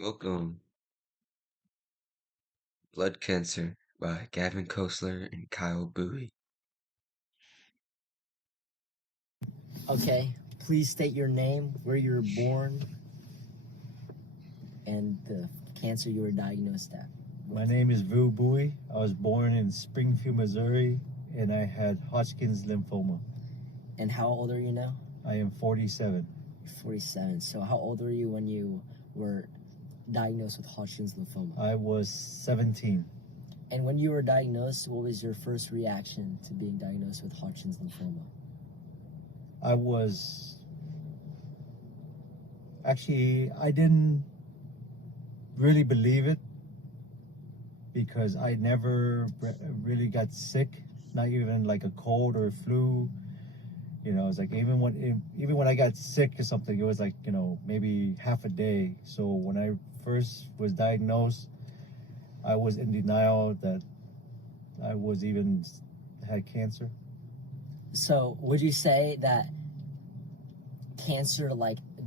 Welcome, Blood Cancer by Gavin Kostler and Kyle Bowie. Okay, please state your name, where you were born, and the cancer you were diagnosed at. My name is Vu Bowie. I was born in Springfield, Missouri, and I had Hodgkin's lymphoma. And how old are you now? I am 47. 47. So how old were you when you were diagnosed with Hodgkin's lymphoma? I was 17. And when you were diagnosed, what was your first reaction to being diagnosed with Hodgkin's lymphoma? I didn't really believe it because I never really got sick, not even like a cold or a flu. It's like even when I got sick or something, it was like, maybe half a day. So when I first was diagnosed, I was in denial that I was even had cancer. So would you say that cancer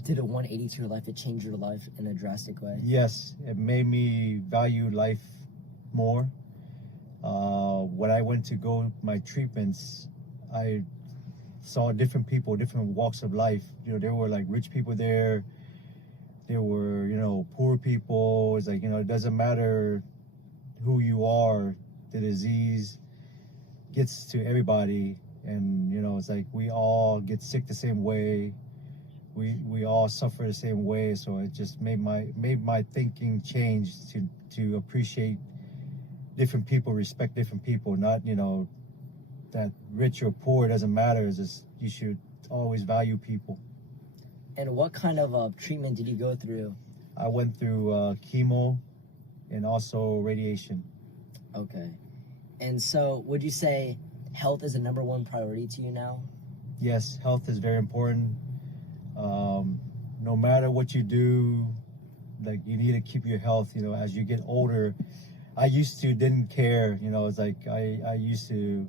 did a 180 to your life? It changed your life in a drastic way? Yes, it made me value life more. When I went to go my treatments, I saw different people, different walks of life. There were like rich people there. There were, poor people. It's like, it doesn't matter who you are. The disease gets to everybody. And, it's like we all get sick the same way. We all suffer the same way. So it just made my thinking change to appreciate different people, respect different people, not, that rich or poor, doesn't matter. It's just you should always value people. And what kind of treatment did you go through? I went through chemo and also radiation. Okay. And so would you say health is the number one priority to you now? Yes, health is very important. No matter what you do, like you need to keep your health. As you get older, I used to didn't care. It's like I used to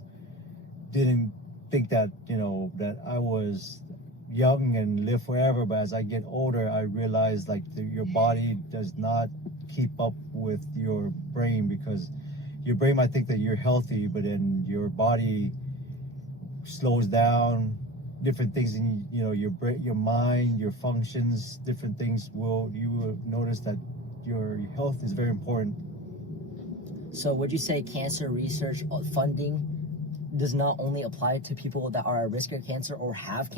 didn't think that that I was young and live forever. But as I get older, I realize like your body does not keep up with your brain, because your brain might think that you're healthy, but then your body slows down. Different things in your mind, your functions, different things you will notice that your health is very important. So would you say cancer research funding does not only apply to people that are at risk of cancer or have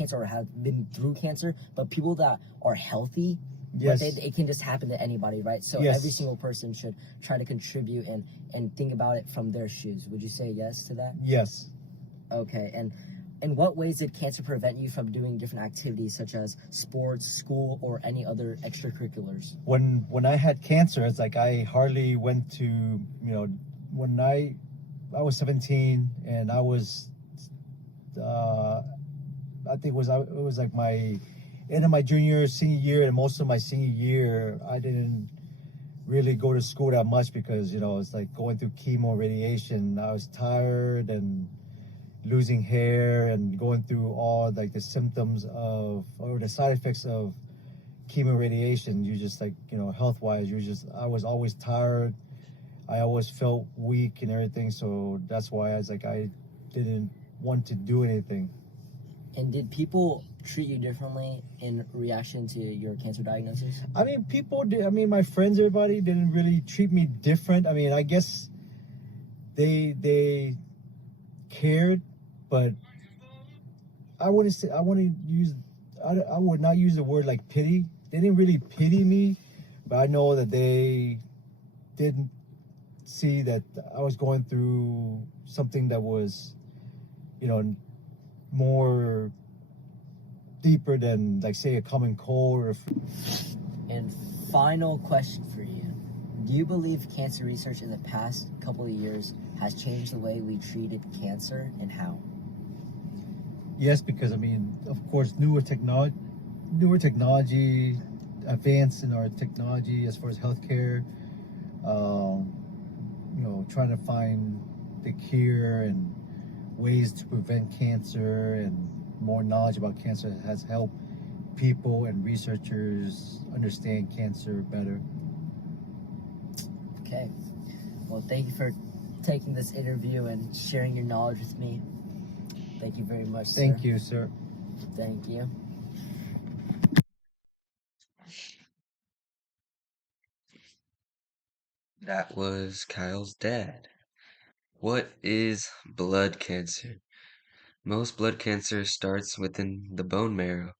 been through cancer, but people that are healthy? Yes. But it can just happen to anybody, right? So yes. Every single person should try to contribute and think about it from their shoes. Would you say yes to that? Yes. Okay. And in what ways did cancer prevent you from doing different activities such as sports, school, or any other extracurriculars? When I had cancer, it's like I hardly went to, when I was 17 and I was, I think it was like my end of my senior year, and most of my senior year, I didn't really go to school that much because, it's like going through chemo, radiation. I was tired and losing hair and going through all like the symptoms or the side effects of chemo radiation. You just like, health wise, I was always tired. I always felt weak and everything. So that's why I didn't want to do anything. And did people treat you differently in reaction to your cancer diagnosis? I mean, people did. I mean, my friends, everybody didn't really treat me different. I mean, I guess they cared, but I would not use the word like pity. They didn't really pity me, but I know that they didn't see that I was going through something that was, more deeper than like say a common cold or. And final question for you. Do you believe cancer research in the past couple of years has changed the way we treated cancer, and how? Yes, because I mean, of course, newer technology, advance in our technology as far as healthcare, trying to find the cure and ways to prevent cancer, and more knowledge about cancer has helped people and researchers understand cancer better. Okay. Well, thank you for taking this interview and sharing your knowledge with me. Thank you very much, sir. Thank you, sir. Thank you. That was Kyle's dad. What is blood cancer? Most blood cancer starts within the bone marrow.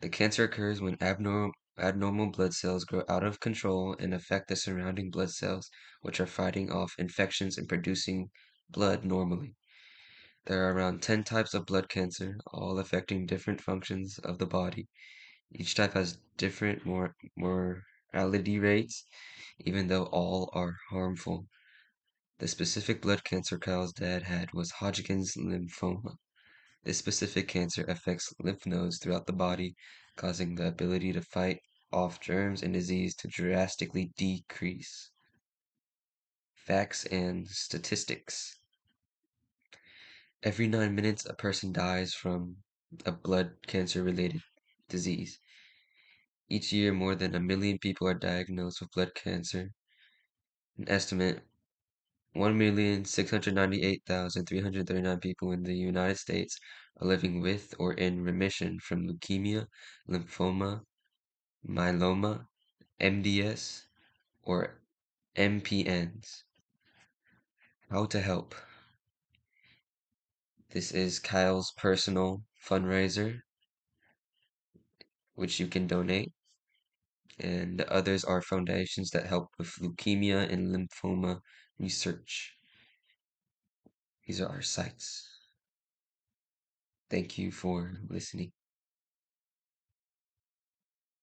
The cancer occurs when abnormal blood cells grow out of control and affect the surrounding blood cells, which are fighting off infections and producing blood normally. There are around 10 types of blood cancer, all affecting different functions of the body. Each type has different mortality rates, even though all are harmful. The specific blood cancer Kyle's dad had was Hodgkin's lymphoma. This specific cancer affects lymph nodes throughout the body, causing the ability to fight off germs and disease to drastically decrease. Facts and statistics. Every 9 minutes, a person dies from a blood cancer related disease. Each year, more than 1 million people are diagnosed with blood cancer. An estimate 1,698,339 people in the United States are living with or in remission from leukemia, lymphoma, myeloma, MDS, or MPNs. How to help. This is Kyle's personal fundraiser, which you can donate, and the others are foundations that help with leukemia and lymphoma research. These are our sites. Thank you for listening.